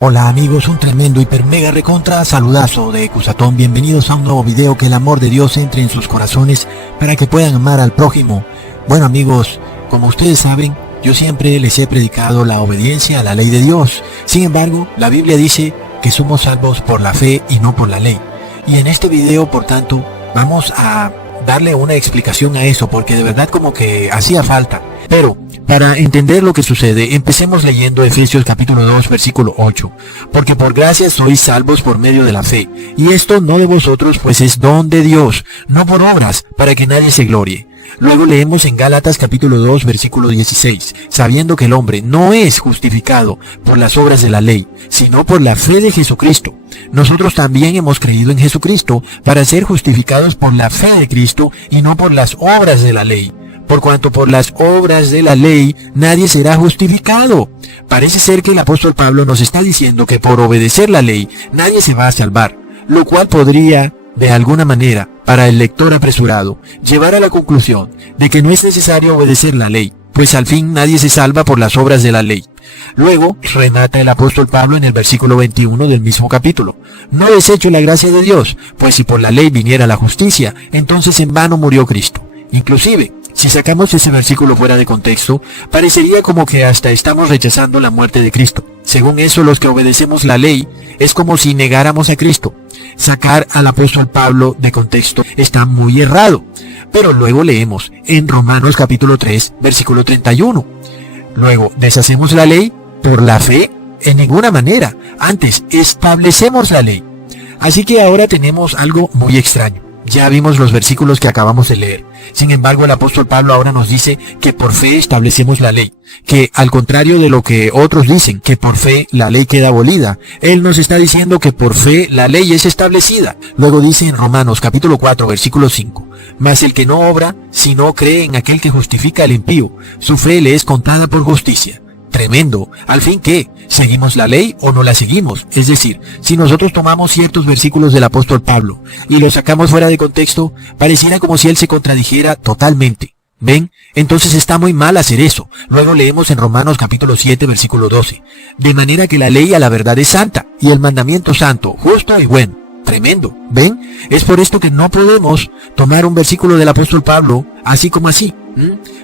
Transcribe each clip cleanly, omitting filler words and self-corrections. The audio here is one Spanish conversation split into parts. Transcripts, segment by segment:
Hola amigos, un tremendo hiper mega recontra saludazo de Cusatón. Bienvenidos a un nuevo video. Que el amor de Dios entre en sus corazones para que puedan amar al prójimo. Bueno amigos, como ustedes saben, yo siempre les he predicado la obediencia a la ley de Dios. Sin embargo, la Biblia dice que somos salvos por la fe y no por la ley. Y en este video, por tanto, vamos a darle una explicación a eso, porque de verdad como que hacía falta. Pero, para entender lo que sucede, empecemos leyendo Efesios capítulo 2, versículo 8. Porque por gracia sois salvos por medio de la fe, y esto no de vosotros, pues es don de Dios, no por obras, para que nadie se glorie. Luego leemos en Gálatas capítulo 2, versículo 16, sabiendo que el hombre no es justificado por las obras de la ley, sino por la fe de Jesucristo. Nosotros también hemos creído en Jesucristo para ser justificados por la fe de Cristo y no por las obras de la ley. Por cuanto por las obras de la ley nadie será justificado. Parece ser que el apóstol Pablo nos está diciendo que por obedecer la ley nadie se va a salvar, lo cual podría, de alguna manera, para el lector apresurado, llevar a la conclusión de que no es necesario obedecer la ley, pues al fin nadie se salva por las obras de la ley. Luego, remata el apóstol Pablo en el versículo 21 del mismo capítulo. No desecho la gracia de Dios, pues si por la ley viniera la justicia, entonces en vano murió Cristo. Inclusive, si sacamos ese versículo fuera de contexto, parecería como que hasta estamos rechazando la muerte de Cristo. Según eso, los que obedecemos la ley es como si negáramos a Cristo. Sacar al apóstol Pablo de contexto está muy errado. Pero luego leemos en Romanos capítulo 3, versículo 31. Luego, ¿deshacemos la ley por la fe? En ninguna manera. Antes, establecemos la ley. Así que ahora tenemos algo muy extraño. Ya vimos los versículos que acabamos de leer. Sin embargo, el apóstol Pablo ahora nos dice que por fe establecemos la ley. Que al contrario de lo que otros dicen, que por fe la ley queda abolida, él nos está diciendo que por fe la ley es establecida. Luego dice en Romanos capítulo 4, versículo 5. Mas el que no obra, sino cree en aquel que justifica al impío, su fe le es contada por justicia. Tremendo. ¿Al fin qué? ¿Seguimos la ley o no la seguimos? Es decir, si nosotros tomamos ciertos versículos del apóstol Pablo y los sacamos fuera de contexto, pareciera como si él se contradijera totalmente. ¿Ven? Entonces está muy mal hacer eso. Luego leemos en Romanos capítulo 7, versículo 12. De manera que la ley a la verdad es santa, y el mandamiento santo, justo y bueno. Tremendo. ¿Ven? Es por esto que no podemos tomar un versículo del apóstol Pablo así como así.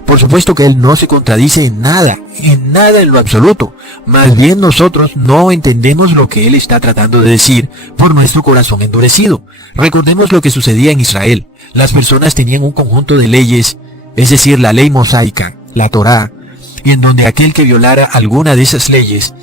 Por supuesto que él no se contradice en nada en lo absoluto. Más bien nosotros no entendemos lo que él está tratando de decir por nuestro corazón endurecido. Recordemos lo que sucedía en Israel. Las personas tenían un conjunto de leyes, es decir, la ley mosaica, la Torá, y en donde aquel que violara alguna de esas leyes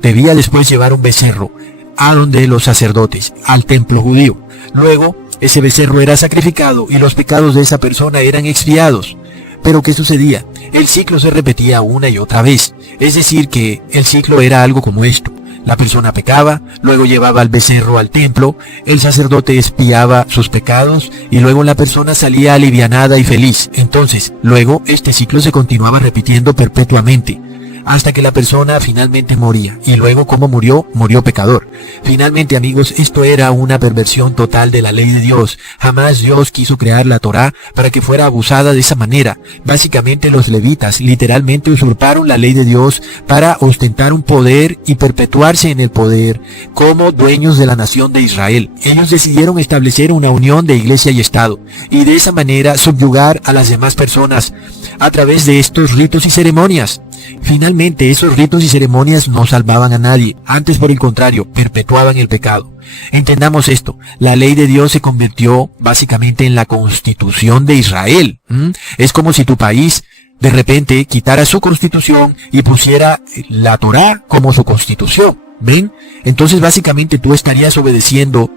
debía después llevar un becerro a donde los sacerdotes, al templo judío. Luego, ese becerro era sacrificado y los pecados de esa persona eran expiados. Pero ¿qué sucedía? El ciclo se repetía una y otra vez. Es decir, que el ciclo era algo como esto. La persona pecaba, luego llevaba al becerro al templo, el sacerdote expiaba sus pecados y luego la persona salía alivianada y feliz. Entonces, luego este ciclo se continuaba repitiendo perpetuamente, hasta que la persona finalmente moría. Y luego, ¿cómo murió? Murió pecador. Finalmente, amigos, esto era una perversión total de la ley de Dios. Jamás Dios quiso crear la Torá para que fuera abusada de esa manera. Básicamente los levitas literalmente usurparon la ley de Dios para ostentar un poder y perpetuarse en el poder como dueños de la nación de Israel. Ellos decidieron establecer una unión de iglesia y Estado, y de esa manera subyugar a las demás personas a través de estos ritos y ceremonias. Finalmente, esos ritos y ceremonias no salvaban a nadie, antes por el contrario, perpetuaban el pecado. Entendamos esto, la ley de Dios se convirtió básicamente en la constitución de Israel. Es como si tu país de repente quitara su constitución y pusiera la Torá como su constitución. ¿Ven? Entonces básicamente tú estarías obedeciendo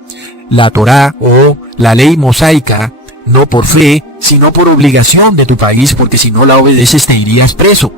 la Torá o la ley mosaica, no por fe, sino por obligación de tu país, porque si no la obedeces te irías preso.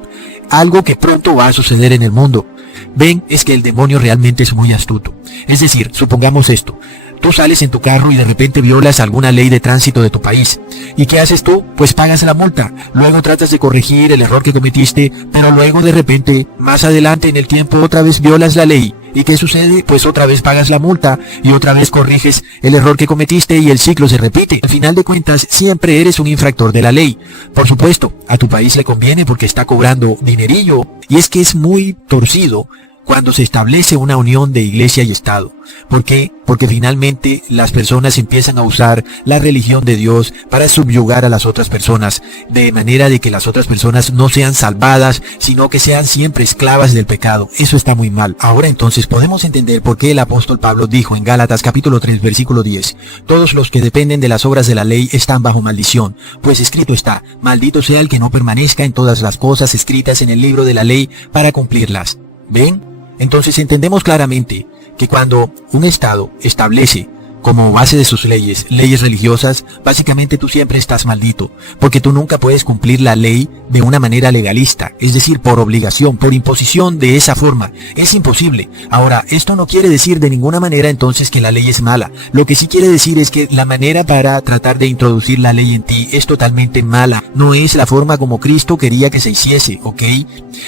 Algo que pronto va a suceder en el mundo. Ven, es que el demonio realmente es muy astuto. Es decir, supongamos esto. Tú sales en tu carro y de repente violas alguna ley de tránsito de tu país. ¿Y qué haces tú? Pues pagas la multa. Luego tratas de corregir el error que cometiste, pero luego de repente, más adelante en el tiempo, otra vez violas la ley. ¿Y qué sucede? Pues otra vez pagas la multa y otra vez corriges el error que cometiste y el ciclo se repite. Al final de cuentas, siempre eres un infractor de la ley. Por supuesto, a tu país le conviene porque está cobrando dinerillo. Y es que es muy torcido cuando se establece una unión de iglesia y Estado. ¿Por qué? Porque finalmente las personas empiezan a usar la religión de Dios para subyugar a las otras personas, de manera de que las otras personas no sean salvadas, sino que sean siempre esclavas del pecado. Eso está muy mal. Ahora entonces podemos entender por qué el apóstol Pablo dijo en Gálatas capítulo 3 versículo 10, todos los que dependen de las obras de la ley están bajo maldición, pues escrito está, maldito sea el que no permanezca en todas las cosas escritas en el libro de la ley para cumplirlas. ¿Ven? Entonces entendemos claramente que cuando un Estado establece como base de sus leyes religiosas, básicamente tú siempre estás maldito, porque tú nunca puedes cumplir la ley de una manera legalista, es decir, por obligación, por imposición de esa forma. Es imposible. Ahora, esto no quiere decir de ninguna manera entonces que la ley es mala. Lo que sí quiere decir es que la manera para tratar de introducir la ley en ti es totalmente mala. No es la forma como Cristo quería que se hiciese, ¿ok?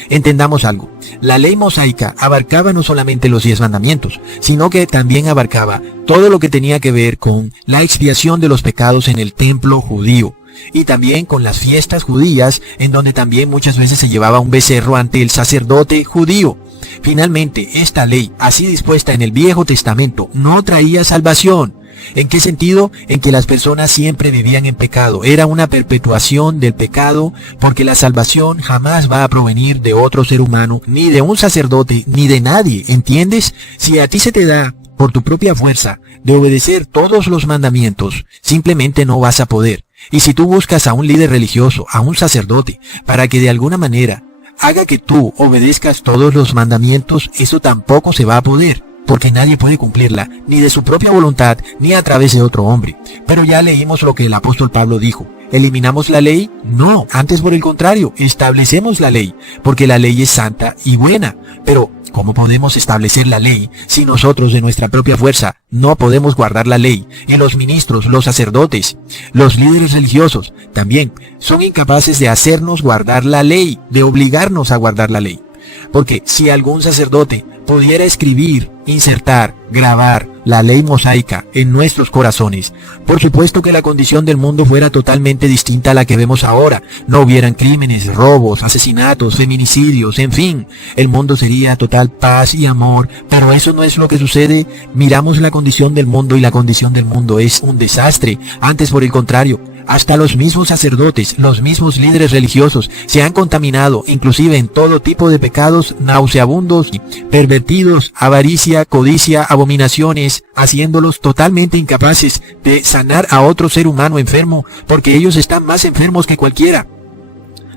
Entendamos algo. La ley mosaica abarcaba no solamente los 10 mandamientos, sino que también abarcaba todo lo que tenía que ver con la expiación de los pecados en el templo judío, y también con las fiestas judías, en donde también muchas veces se llevaba un becerro ante el sacerdote judío. Finalmente, esta ley, así dispuesta en el Viejo Testamento, no traía salvación. ¿En qué sentido? En que las personas siempre vivían en pecado. Era una perpetuación del pecado, porque la salvación jamás va a provenir de otro ser humano, ni de un sacerdote, ni de nadie. ¿Entiendes? Si a ti se te da por tu propia fuerza de obedecer todos los mandamientos, simplemente no vas a poder. Y si tú buscas a un líder religioso, a un sacerdote, para que de alguna manera haga que tú obedezcas todos los mandamientos, eso tampoco se va a poder, porque nadie puede cumplirla, ni de su propia voluntad, ni a través de otro hombre. Pero ya leímos lo que el apóstol Pablo dijo. ¿Eliminamos la ley? No, antes por el contrario, establecemos la ley, porque la ley es santa y buena. Pero, ¿cómo podemos establecer la ley si nosotros de nuestra propia fuerza no podemos guardar la ley? Y los ministros, los sacerdotes, los líderes religiosos también son incapaces de hacernos guardar la ley, de obligarnos a guardar la ley. Porque si algún sacerdote pudiera escribir, insertar, grabar la ley mosaica en nuestros corazones, por supuesto que la condición del mundo fuera totalmente distinta a la que vemos ahora. No hubieran crímenes, robos, asesinatos, feminicidios, en fin, el mundo sería total paz y amor, pero eso no es lo que sucede. Miramos la condición del mundo y la condición del mundo es un desastre. Antes, por el contrario, hasta los mismos sacerdotes, los mismos líderes religiosos se han contaminado, inclusive en todo tipo de pecados nauseabundos, pervertidos, avaricia, codicia, abominaciones, haciéndolos totalmente incapaces de sanar a otro ser humano enfermo, porque ellos están más enfermos que cualquiera.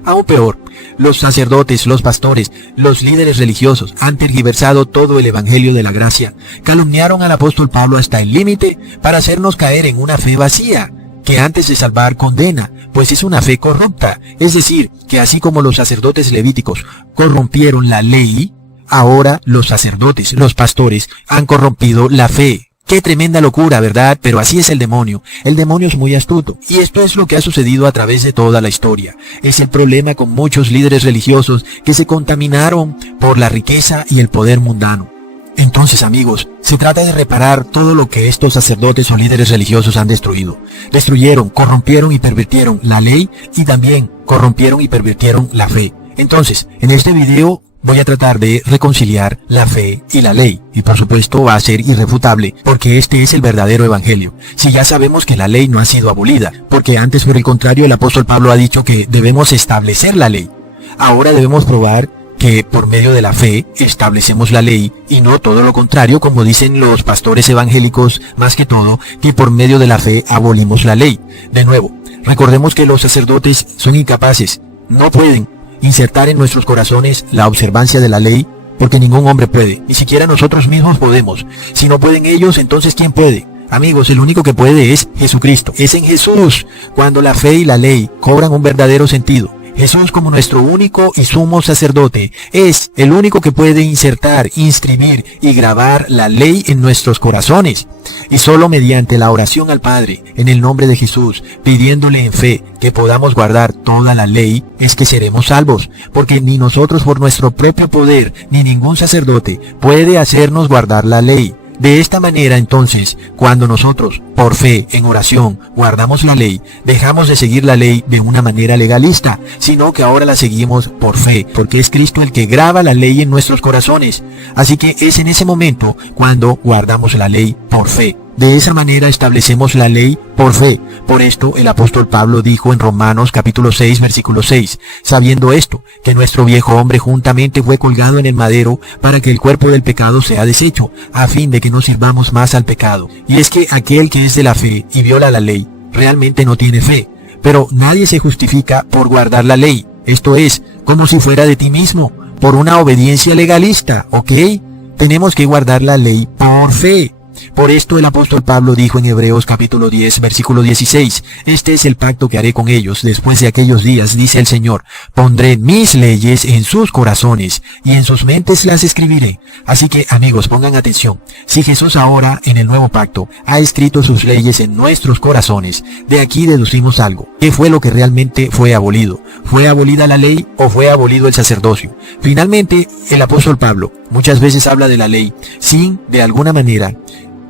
Aún peor, los sacerdotes, los pastores, los líderes religiosos han tergiversado todo el evangelio de la gracia, calumniaron al apóstol Pablo hasta el límite para hacernos caer en una fe vacía, que antes de salvar condena, pues es una fe corrupta. Es decir, que así como los sacerdotes levíticos corrompieron la ley, ahora los sacerdotes, los pastores, han corrompido la fe. Qué tremenda locura, ¿verdad? Pero así es el demonio. El demonio es muy astuto. Y esto es lo que ha sucedido a través de toda la historia. Es el problema con muchos líderes religiosos que se contaminaron por la riqueza y el poder mundano. Entonces, amigos, se trata de reparar todo lo que estos sacerdotes o líderes religiosos han destruido. Destruyeron, corrompieron y pervirtieron la ley y también corrompieron y pervirtieron la fe. Entonces, en este video voy a tratar de reconciliar la fe y la ley. Y por supuesto va a ser irrefutable, porque este es el verdadero evangelio. Si ya sabemos que la ley no ha sido abolida, porque antes por el contrario el apóstol Pablo ha dicho que debemos establecer la ley. Ahora debemos probar que por medio de la fe establecemos la ley y no todo lo contrario, como dicen los pastores evangélicos, más que todo, que por medio de la fe abolimos la ley. De nuevo, recordemos que los sacerdotes son incapaces, no pueden insertar en nuestros corazones la observancia de la ley, porque ningún hombre puede, ni siquiera nosotros mismos podemos. Si no pueden ellos, entonces ¿quién puede? Amigos, el único que puede es Jesucristo. Es en Jesús cuando la fe y la ley cobran un verdadero sentido. Jesús, como nuestro único y sumo sacerdote, es el único que puede insertar, inscribir y grabar la ley en nuestros corazones. Y solo mediante la oración al Padre, en el nombre de Jesús, pidiéndole en fe que podamos guardar toda la ley, es que seremos salvos, porque ni nosotros por nuestro propio poder, ni ningún sacerdote puede hacernos guardar la ley. De esta manera, entonces, cuando nosotros, por fe, en oración, guardamos la ley, dejamos de seguir la ley de una manera legalista, sino que ahora la seguimos por fe, porque es Cristo el que graba la ley en nuestros corazones. Así que es en ese momento cuando guardamos la ley por fe. De esa manera establecemos la ley por fe. Por esto el apóstol Pablo dijo en Romanos capítulo 6 versículo 6, sabiendo esto, que nuestro viejo hombre juntamente fue colgado en el madero para que el cuerpo del pecado sea deshecho, a fin de que no sirvamos más al pecado. Y es que aquel que es de la fe y viola la ley, realmente no tiene fe. Pero nadie se justifica por guardar la ley. Esto es, como si fuera de ti mismo, por una obediencia legalista, ¿ok? Tenemos que guardar la ley por fe. Por esto el apóstol Pablo dijo en Hebreos capítulo 10, versículo 16, este es el pacto que haré con ellos después de aquellos días, dice el Señor, pondré mis leyes en sus corazones y en sus mentes las escribiré. Así que, amigos, pongan atención. Si Jesús ahora, en el nuevo pacto, ha escrito sus leyes en nuestros corazones, de aquí deducimos algo. ¿Qué fue lo que realmente fue abolido? ¿Fue abolida la ley o fue abolido el sacerdocio? Finalmente, el apóstol Pablo muchas veces habla de la ley sin, de alguna manera,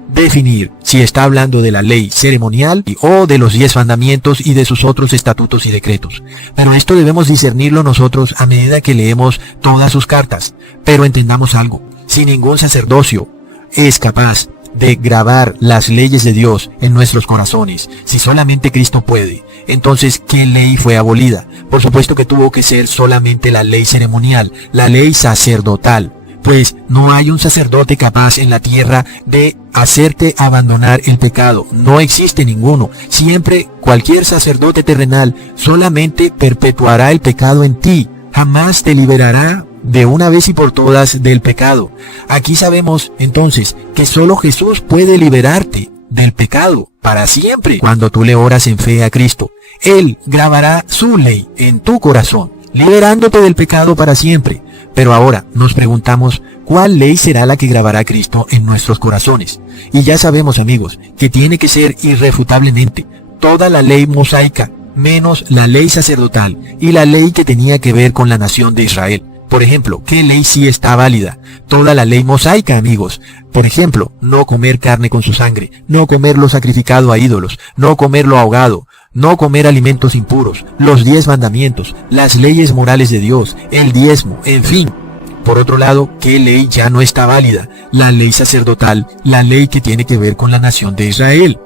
definir si está hablando de la ley ceremonial o de los 10 mandamientos y de sus otros estatutos y decretos. Pero esto debemos discernirlo nosotros a medida que leemos todas sus cartas. Pero entendamos algo, si ningún sacerdocio es capaz de grabar las leyes de Dios en nuestros corazones, si solamente Cristo puede, entonces ¿qué ley fue abolida? Por supuesto que tuvo que ser solamente la ley ceremonial, la ley sacerdotal. Pues no hay un sacerdote capaz en la tierra de hacerte abandonar el pecado. No existe ninguno. Siempre cualquier sacerdote terrenal solamente perpetuará el pecado en ti. Jamás te liberará de una vez y por todas del pecado. Aquí sabemos entonces que solo Jesús puede liberarte del pecado para siempre. Cuando tú le oras en fe a Cristo, Él grabará su ley en tu corazón, liberándote del pecado para siempre. Pero ahora nos preguntamos, ¿cuál ley será la que grabará Cristo en nuestros corazones? Y ya sabemos, amigos, que tiene que ser irrefutablemente toda la ley mosaica, menos la ley sacerdotal y la ley que tenía que ver con la nación de Israel. Por ejemplo, ¿qué ley sí está válida? Toda la ley mosaica, amigos. Por ejemplo, no comer carne con su sangre, no comer lo sacrificado a ídolos, no comerlo ahogado, no comer alimentos impuros, los 10 mandamientos, las leyes morales de Dios, el diezmo, en fin. Por otro lado, ¿qué ley ya no está válida? La ley sacerdotal, la ley que tiene que ver con la nación de Israel.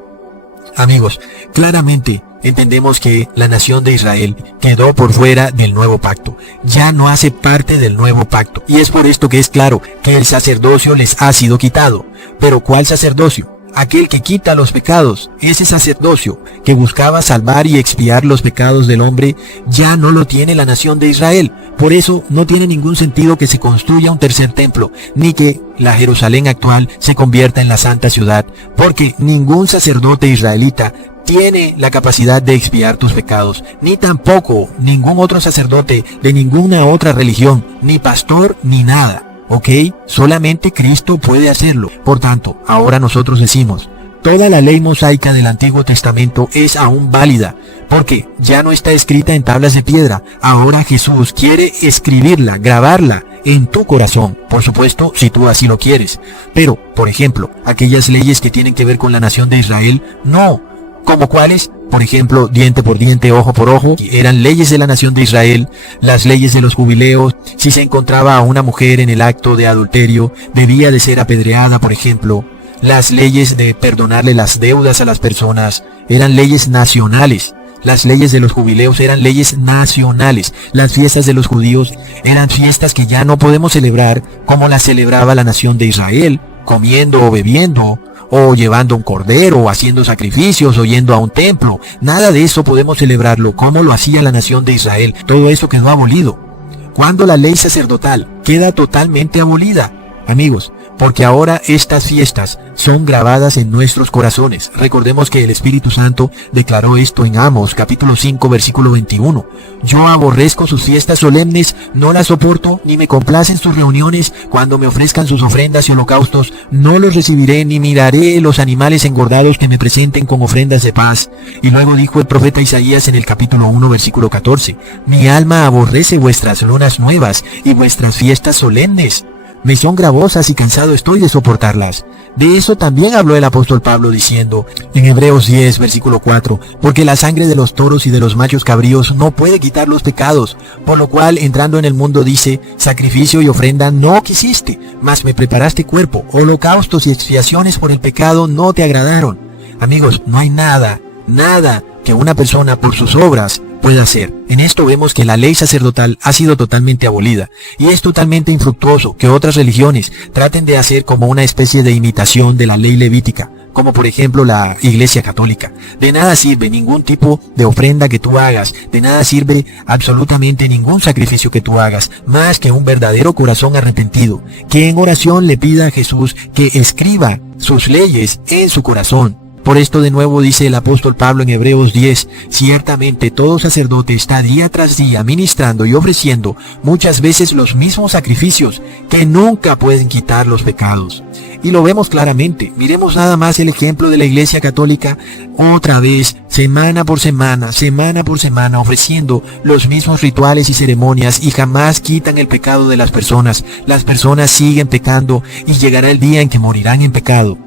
Amigos, claramente entendemos que la nación de Israel quedó por fuera del nuevo pacto. Ya no hace parte del nuevo pacto. Y es por esto que es claro que el sacerdocio les ha sido quitado. ¿Pero cuál sacerdocio? Aquel que quita los pecados. Ese sacerdocio que buscaba salvar y expiar los pecados del hombre ya no lo tiene la nación de Israel. Por eso no tiene ningún sentido que se construya un tercer templo, ni que la Jerusalén actual se convierta en la santa ciudad, porque ningún sacerdote israelita tiene la capacidad de expiar tus pecados, ni tampoco ningún otro sacerdote de ninguna otra religión, ni pastor, ni nada. ¿Ok? Solamente Cristo puede hacerlo. Por tanto, ahora nosotros decimos, toda la ley mosaica del Antiguo Testamento es aún válida, porque ya no está escrita en tablas de piedra. Ahora Jesús quiere escribirla, grabarla en tu corazón. Por supuesto, si tú así lo quieres. Pero, por ejemplo, aquellas leyes que tienen que ver con la nación de Israel, no. ¿Como cuáles? Por ejemplo, diente por diente, ojo por ojo, eran leyes de la nación de Israel. Las leyes de los jubileos, si se encontraba a una mujer en el acto de adulterio, debía de ser apedreada, por ejemplo. Las leyes de perdonarle las deudas a las personas, eran leyes nacionales. Las leyes de los jubileos eran leyes nacionales. Las fiestas de los judíos eran fiestas que ya no podemos celebrar como las celebraba la nación de Israel, comiendo o bebiendo, o llevando un cordero, o haciendo sacrificios, o yendo a un templo. Nada de eso podemos celebrarlo como lo hacía la nación de Israel. Todo eso quedó abolido. Cuando la ley sacerdotal queda totalmente abolida, amigos, porque ahora estas fiestas son grabadas en nuestros corazones. Recordemos que el Espíritu Santo declaró esto en Amos, capítulo 5, versículo 21. Yo aborrezco sus fiestas solemnes, no las soporto, ni me complacen sus reuniones. Cuando me ofrezcan sus ofrendas y holocaustos, no los recibiré, ni miraré los animales engordados que me presenten con ofrendas de paz. Y luego dijo el profeta Isaías en el capítulo 1, versículo 14, mi alma aborrece vuestras lunas nuevas y vuestras fiestas solemnes. me son gravosas y cansado estoy de soportarlas. De eso también habló el apóstol Pablo diciendo en Hebreos 10, versículo 4, porque la sangre de los toros y de los machos cabríos no puede quitar los pecados, por lo cual entrando en el mundo dice, sacrificio y ofrenda no quisiste, mas me preparaste cuerpo, holocaustos y expiaciones por el pecado no te agradaron. Amigos, no hay nada que una persona por sus obras puede hacer. En esto vemos que la ley sacerdotal ha sido totalmente abolida, y es totalmente infructuoso que otras religiones traten de hacer como una especie de imitación de la ley levítica, como por ejemplo la Iglesia Católica. De nada sirve ningún tipo de ofrenda que tú hagas, de nada sirve absolutamente ningún sacrificio que tú hagas, más que un verdadero corazón arrepentido, que en oración le pida a Jesús que escriba sus leyes en su corazón. Por esto de nuevo dice el apóstol Pablo en Hebreos 10, ciertamente todo sacerdote está día tras día ministrando y ofreciendo muchas veces los mismos sacrificios que nunca pueden quitar los pecados. Y lo vemos claramente. Miremos nada más el ejemplo de la Iglesia Católica, otra vez, semana por semana, ofreciendo los mismos rituales y ceremonias y jamás quitan el pecado de las personas. Las personas siguen pecando y llegará el día en que morirán en pecado.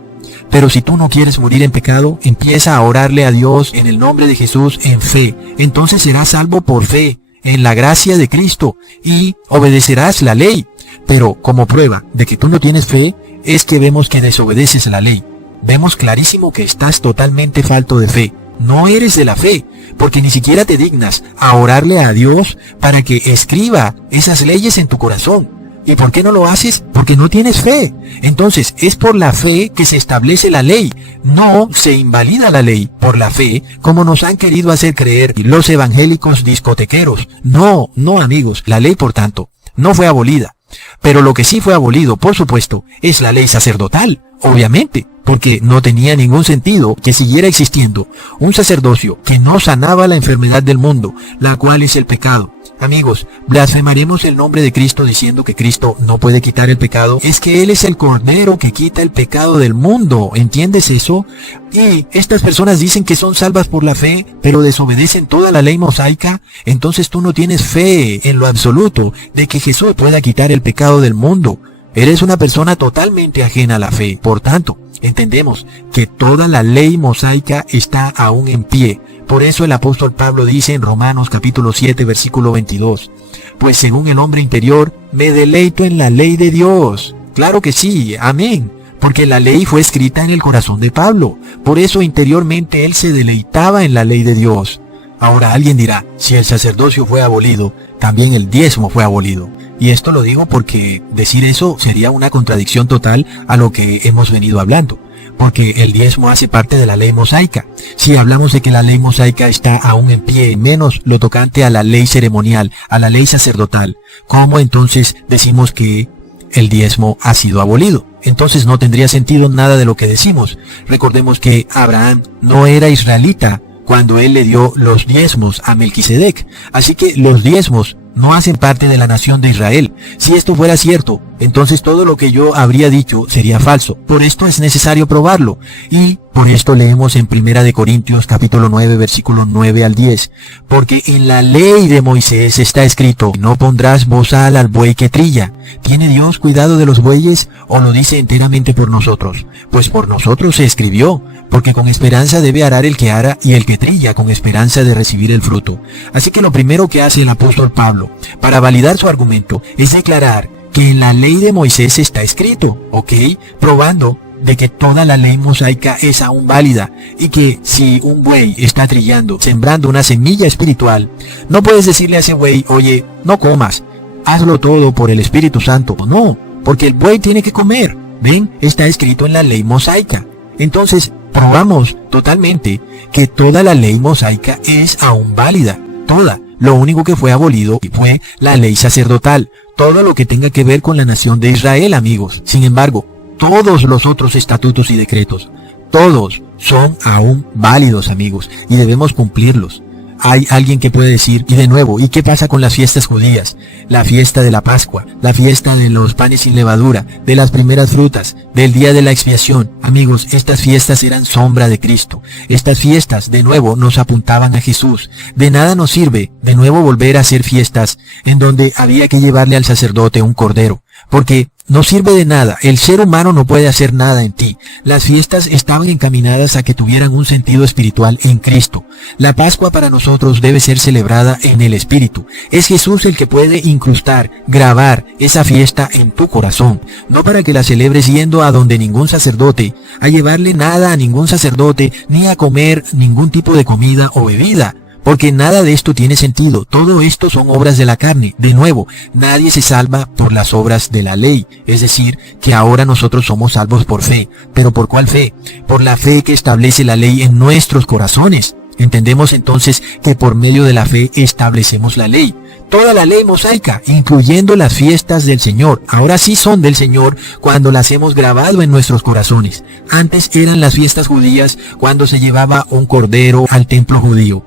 Pero si tú no quieres morir en pecado, empieza a orarle a Dios en el nombre de Jesús en fe. Entonces serás salvo por fe, en la gracia de Cristo, y obedecerás la ley. Pero como prueba de que tú no tienes fe, es que vemos que desobedeces la ley. Vemos clarísimo que estás totalmente falto de fe. No eres de la fe, porque ni siquiera te dignas a orarle a Dios para que escriba esas leyes en tu corazón. ¿Y por qué no lo haces? Porque no tienes fe. Entonces, es por la fe que se establece la ley. No se invalida la ley por la fe, como nos han querido hacer creer los evangélicos discotequeros. No, amigos. La ley, por tanto, no fue abolida. Pero lo que sí fue abolido, por supuesto, es la ley sacerdotal. Obviamente, porque no tenía ningún sentido que siguiera existiendo un sacerdocio que no sanaba la enfermedad del mundo, la cual es el pecado. Amigos, blasfemaremos el nombre de Cristo diciendo que Cristo no puede quitar el pecado. Es que Él es el Cordero que quita el pecado del mundo. ¿Entiendes eso? Y estas personas dicen que son salvas por la fe, pero desobedecen toda la ley mosaica. Entonces tú no tienes fe en lo absoluto de que Jesús pueda quitar el pecado del mundo. Eres una persona totalmente ajena a la fe. Por tanto, entendemos que toda la ley mosaica está aún en pie. Por eso el apóstol Pablo dice en Romanos capítulo 7 versículo 22, pues según el hombre interior me deleito en la ley de Dios. Claro que sí, amén, porque la ley fue escrita en el corazón de Pablo. Por eso interiormente él se deleitaba en la ley de Dios. Ahora alguien dirá, si el sacerdocio fue abolido, también el diezmo fue abolido. Y esto lo digo porque decir eso sería una contradicción total a lo que hemos venido hablando. Porque el diezmo hace parte de la ley mosaica. Si hablamos de que la ley mosaica está aún en pie, menos lo tocante a la ley ceremonial, a la ley sacerdotal, ¿cómo entonces decimos que el diezmo ha sido abolido? Entonces no tendría sentido nada de lo que decimos. Recordemos que Abraham no era israelita cuando él le dio los diezmos a Melquisedec. Así que los diezmos no hacen parte de la nación de Israel. Si esto fuera cierto, entonces todo lo que yo habría dicho sería falso. Por esto es necesario probarlo. Y por esto leemos en 1 Corintios capítulo 9 versículo 9 al 10. Porque en la ley de Moisés está escrito, no pondrás bozal al buey que trilla. ¿Tiene Dios cuidado de los bueyes o lo dice enteramente por nosotros? Pues por nosotros se escribió. Porque con esperanza debe arar el que ara y el que trilla con esperanza de recibir el fruto. Así que lo primero que hace el apóstol Pablo para validar su argumento es declarar que en la ley de Moisés está escrito, ¿ok? Probando de que toda la ley mosaica es aún válida y que si un buey está trillando, sembrando una semilla espiritual, no puedes decirle a ese buey, oye, no comas, hazlo todo por el Espíritu Santo. No, porque el buey tiene que comer. ¿Ven? Está escrito en la ley mosaica. Entonces, probamos totalmente que toda la ley mosaica es aún válida, toda. Lo único que fue abolido fue la ley sacerdotal, todo lo que tenga que ver con la nación de Israel, amigos. Sin embargo, todos los otros estatutos y decretos, todos son aún válidos, amigos, y debemos cumplirlos. Hay alguien que puede decir, y de nuevo, ¿y qué pasa con las fiestas judías? La fiesta de la Pascua, la fiesta de los panes sin levadura, de las primeras frutas, del día de la expiación. Amigos, estas fiestas eran sombra de Cristo. Estas fiestas, de nuevo, nos apuntaban a Jesús. De nada nos sirve, de nuevo, volver a hacer fiestas en donde había que llevarle al sacerdote un cordero, porque no sirve de nada, el ser humano no puede hacer nada en ti. Las fiestas estaban encaminadas a que tuvieran un sentido espiritual en Cristo. La Pascua para nosotros debe ser celebrada en el Espíritu. Es Jesús el que puede incrustar, grabar esa fiesta en tu corazón, no para que la celebres yendo a donde ningún sacerdote, a llevarle nada a ningún sacerdote, ni a comer ningún tipo de comida o bebida. Porque nada de esto tiene sentido. Todo esto son obras de la carne. De nuevo, nadie se salva por las obras de la ley. Es decir, que ahora nosotros somos salvos por fe. ¿Pero por cuál fe? Por la fe que establece la ley en nuestros corazones. Entendemos entonces que por medio de la fe establecemos la ley. Toda la ley mosaica, incluyendo las fiestas del Señor, ahora sí son del Señor cuando las hemos grabado en nuestros corazones. Antes eran las fiestas judías cuando se llevaba un cordero al templo judío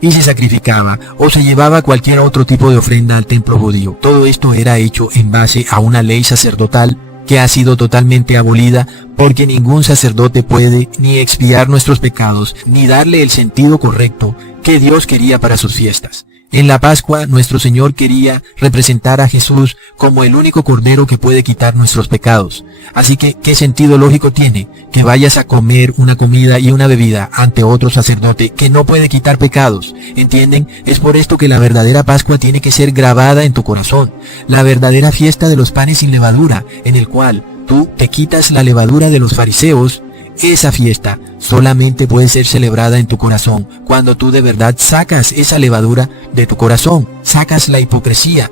y se sacrificaba, o se llevaba cualquier otro tipo de ofrenda al templo judío. Todo esto era hecho en base a una ley sacerdotal que ha sido totalmente abolida, porque ningún sacerdote puede ni expiar nuestros pecados, ni darle el sentido correcto que Dios quería para sus fiestas. En la Pascua, nuestro Señor quería representar a Jesús como el único cordero que puede quitar nuestros pecados. Así que, ¿qué sentido lógico tiene que vayas a comer una comida y una bebida ante otro sacerdote que no puede quitar pecados? ¿Entienden? Es por esto que la verdadera Pascua tiene que ser grabada en tu corazón. La verdadera fiesta de los panes sin levadura, en el cual tú te quitas la levadura de los fariseos. Esa fiesta solamente puede ser celebrada en tu corazón cuando tú de verdad sacas esa levadura de tu corazón, sacas la hipocresía.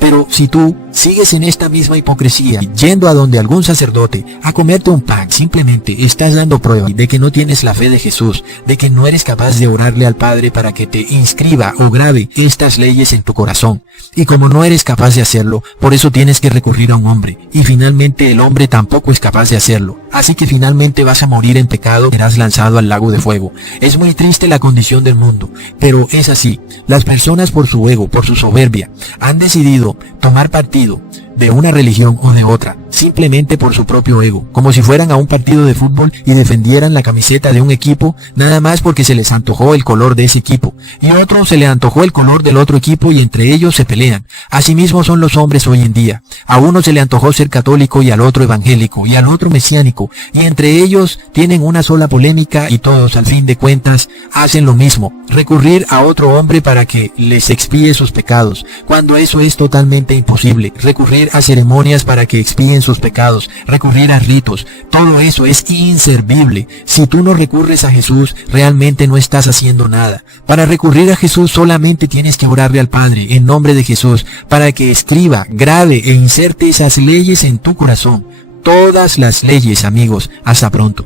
Pero si tú sigues en esta misma hipocresía, yendo a donde algún sacerdote a comerte un pan, simplemente estás dando prueba de que no tienes la fe de Jesús, de que no eres capaz de orarle al Padre para que te inscriba o grabe estas leyes en tu corazón. Y como no eres capaz de hacerlo, por eso tienes que recurrir a un hombre. Y finalmente el hombre tampoco es capaz de hacerlo. Así que finalmente vas a morir en pecado y serás lanzado al lago de fuego. Es muy triste la condición del mundo, pero es así. Las personas por su ego, por su soberbia, han decidido tomar partido de una religión o de otra, simplemente por su propio ego, como si fueran a un partido de fútbol y defendieran la camiseta de un equipo, nada más porque se les antojó el color de ese equipo, y otro se le antojó el color del otro equipo y entre ellos se pelean. Asimismo son los hombres hoy en día. A uno se le antojó ser católico y al otro evangélico y al otro mesiánico, y entre ellos tienen una sola polémica y todos al fin de cuentas hacen lo mismo, recurrir a otro hombre para que les expíe sus pecados, cuando eso es totalmente imposible. Recurrir a ceremonias para que expíen sus pecados, recurrir a ritos, todo eso es inservible. Si tú no recurres a Jesús, realmente no estás haciendo nada. Para recurrir a Jesús solamente tienes que orarle al Padre en nombre de Jesús para que escriba, grabe e inserte esas leyes en tu corazón. Todas las leyes, amigos. Hasta pronto.